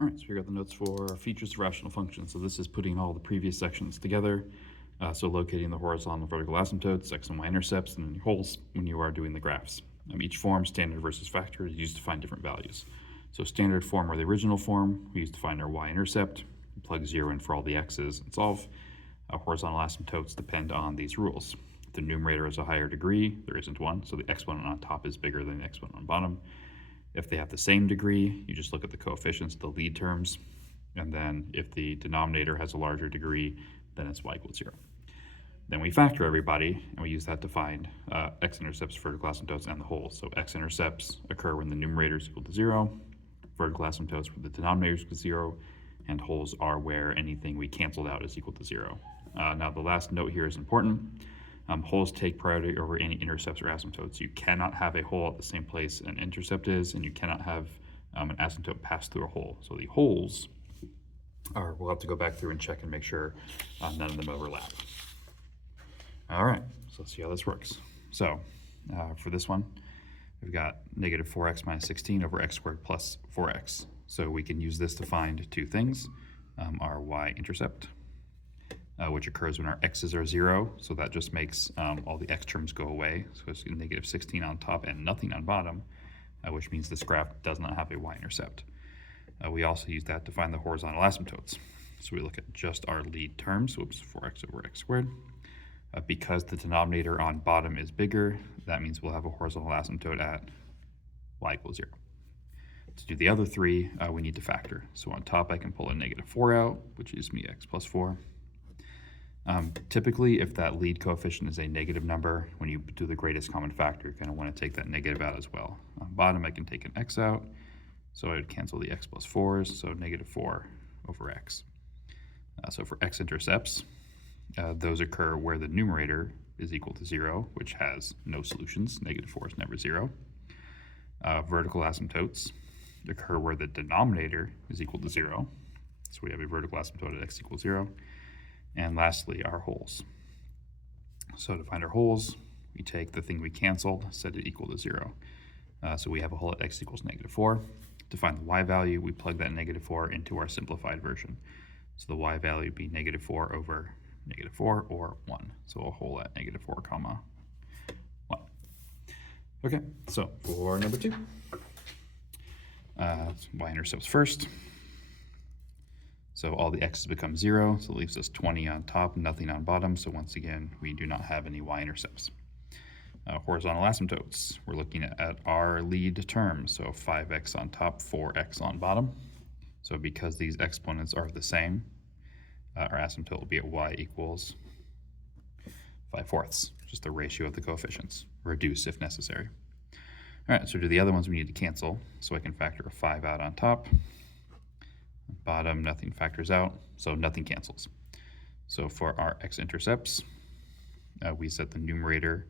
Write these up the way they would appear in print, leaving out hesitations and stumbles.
All right, so we got the notes for features of rational functions. So this is putting all the previous sections together. So locating the horizontal and vertical asymptotes, x and y intercepts, and then your holes when you are doing the graphs. Each form, standard versus factor, is used to find different values. So standard form or the original form, we use to find our y-intercept, plug 0 in for all the x's and solve. Horizontal asymptotes depend on these rules. If the numerator is a higher degree, there isn't one, so the exponent on top is bigger than the exponent on bottom. If they have the same degree, you just look at the coefficients, the lead terms, and then if the denominator has a larger degree, then it's y equals 0. Then we factor everybody, and we use that to find x-intercepts, vertical asymptotes, and the holes. So x-intercepts occur when the numerator is equal to 0, vertical asymptotes when the denominator is equal to 0, and holes are where anything we canceled out is equal to 0. Now the last note here is important. Holes take priority over any intercepts or asymptotes. You cannot have a hole at the same place an intercept is, and you cannot have an asymptote pass through a hole. So the holes are, we'll have to go back through and check and make sure none of them overlap. All right, so let's see how this works. So for this one, we've got negative 4x minus 16 over x squared plus 4x. So we can use this to find two things, our y-intercept, which occurs when our x's are 0. So that just makes all the x terms go away. So it's negative 16 on top and nothing on bottom, which means this graph does not have a y-intercept. We also use that to find the horizontal asymptotes. So we look at just our lead terms, 4x over x squared. Because the denominator on bottom is bigger, that means we'll have a horizontal asymptote at y equals 0. To do the other three, we need to factor. So on top, I can pull a negative 4 out, which gives me x plus 4. Typically, if that lead coefficient is a negative number, when you do the greatest common factor, you're going to want to take that negative out as well. On bottom, I can take an x out, so I would cancel the x plus 4s, so negative 4 over x. So for x-intercepts, those occur where the numerator is equal to 0, which has no solutions. Negative 4 is never 0. Vertical asymptotes occur where the denominator is equal to 0. So we have a vertical asymptote at x equals 0. And lastly, our holes. So to find our holes, we take the thing we canceled, set it equal to 0. So we have a hole at x equals negative 4. To find the y value, we plug that negative 4 into our simplified version. So the y value would be negative 4 over negative 4 or 1. So a hole at negative 4 comma 1. Okay, so for number 2, y-intercepts first. So all the x's become 0, so it leaves us 20 on top, nothing on bottom. So once again, we do not have any y-intercepts. Horizontal asymptotes, we're looking at our lead terms. So 5x on top, 4x on bottom. So because these exponents are the same, our asymptote will be at y equals 5/4, just the ratio of the coefficients, reduce if necessary. All right, so to do the other ones, we need to cancel. So I can factor a 5 out on top. Bottom, nothing factors out, so nothing cancels. So for our x-intercepts, we set the numerator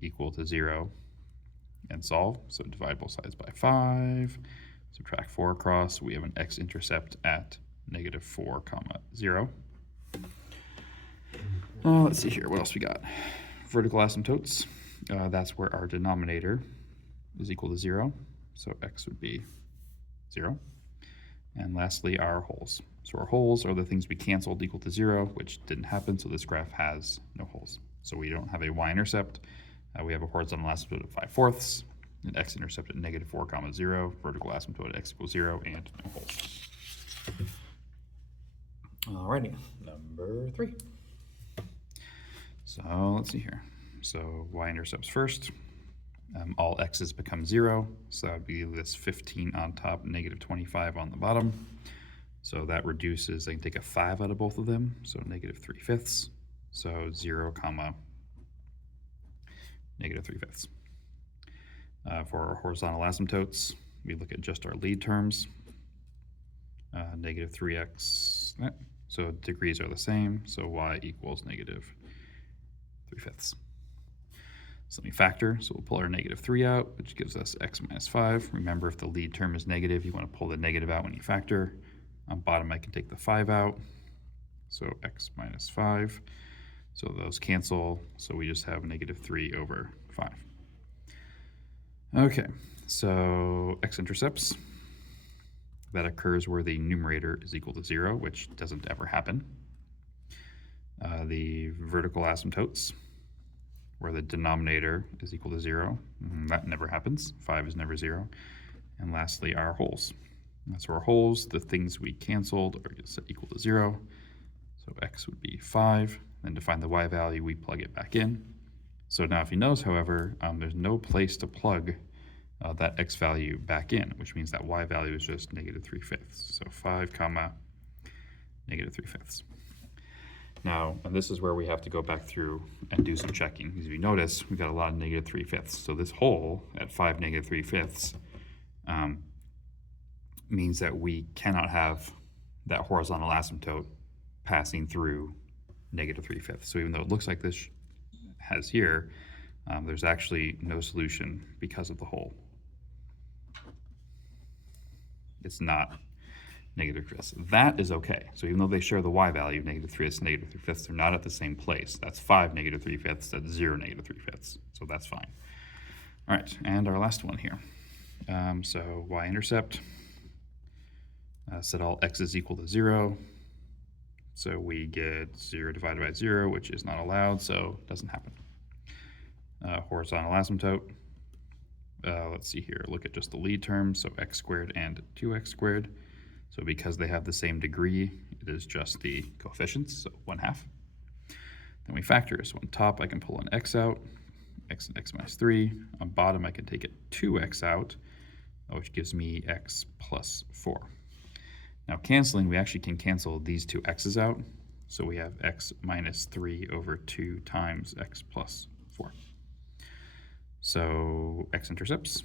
equal to 0 and solve. So divide both sides by 5, subtract 4 across. We have an x-intercept at negative 4 comma 0. Let's see here, what else we got? Vertical asymptotes, that's where our denominator is equal to 0. So x would be 0. And lastly, our holes. So our holes are the things we canceled equal to 0, which didn't happen, so this graph has no holes. So we don't have a y-intercept. We have a horizontal asymptote at 5/4, an x-intercept at negative 4 comma 0, vertical asymptote at x equals 0, and no holes. Alrighty, number 3. So let's see here. So y-intercepts first. All x's become 0, so that would be this 15 on top, negative 25 on the bottom. So that reduces, I can take a 5 out of both of them, so negative 3/5. So 0 comma negative 3/5. For our horizontal asymptotes, we look at just our lead terms. Negative 3x, so degrees are the same, so y equals negative 3/5. So let me factor. So we'll pull our negative 3 out, which gives us x minus 5. Remember, if the lead term is negative, you want to pull the negative out when you factor. On bottom, I can take the 5 out. So x minus 5. So those cancel. So we just have negative 3 over 5. Okay, so x-intercepts. That occurs where the numerator is equal to 0, which doesn't ever happen. The vertical asymptotes, where the denominator is equal to 0. That never happens. 5 is never 0. And lastly, our holes. So our holes, the things we canceled, are set equal to 0. So x would be 5. Then to find the y value, we plug it back in. So now if you notice, however, there's no place to plug that x value back in, which means that y value is just -3/5. So 5 comma -3/5. Now, and this is where we have to go back through and do some checking. Because if you notice, we've got a lot of -3/5. So this hole at 5 -3/5 means that we cannot have that horizontal asymptote passing through -3/5. So even though it looks like this has here, there's actually no solution because of the hole. It's not -3/5. That is okay. So even though they share the y value, -3 and -3/5, they're not at the same place. That's 5 -3/5, that's 0 -3/5. So that's fine. All right, and our last one here. So y-intercept, set all x is equal to 0. So we get 0 divided by 0, which is not allowed, so it doesn't happen. Horizontal asymptote. Let's see here, look at just the lead terms, so x squared and 2x squared. So because they have the same degree, it is just the coefficients, so 1/2. Then we factor, so on top I can pull an x out, x and x minus 3. On bottom I can take a 2x out, which gives me x plus 4. Now canceling, we actually can cancel these two x's out. So we have x minus 3 over 2 times x plus 4. So x-intercepts,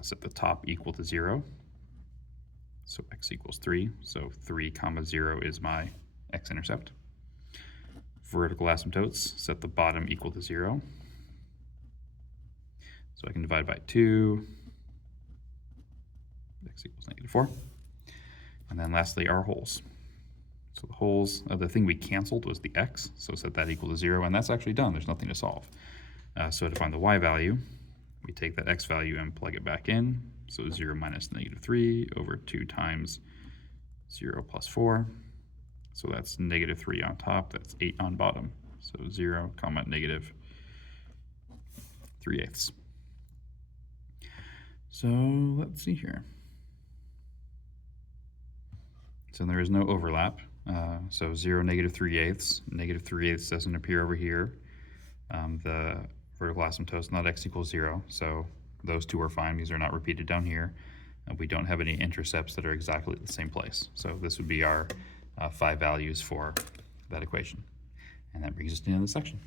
set the top equal to 0. So x equals 3. So 3 comma 0 is my x-intercept. Vertical asymptotes, set the bottom equal to 0. So I can divide by 2. X equals -4. And then lastly, our holes. So the holes, the thing we canceled was the x, so set that equal to 0, and that's actually done. There's nothing to solve. So to find the y value, we take that x value and plug it back in. So 0 minus -3 over 2 times 0 plus 4. So that's -3 on top, that's 8 on bottom. So 0 comma -3/8. So let's see here. So there is no overlap. So 0, -3/8. -3/8 doesn't appear over here. The vertical asymptote is not x equals 0. So those two are fine. These are not repeated down here. We don't have any intercepts that are exactly at the same place. So this would be our 5 values for that equation. And that brings us to the end of the section.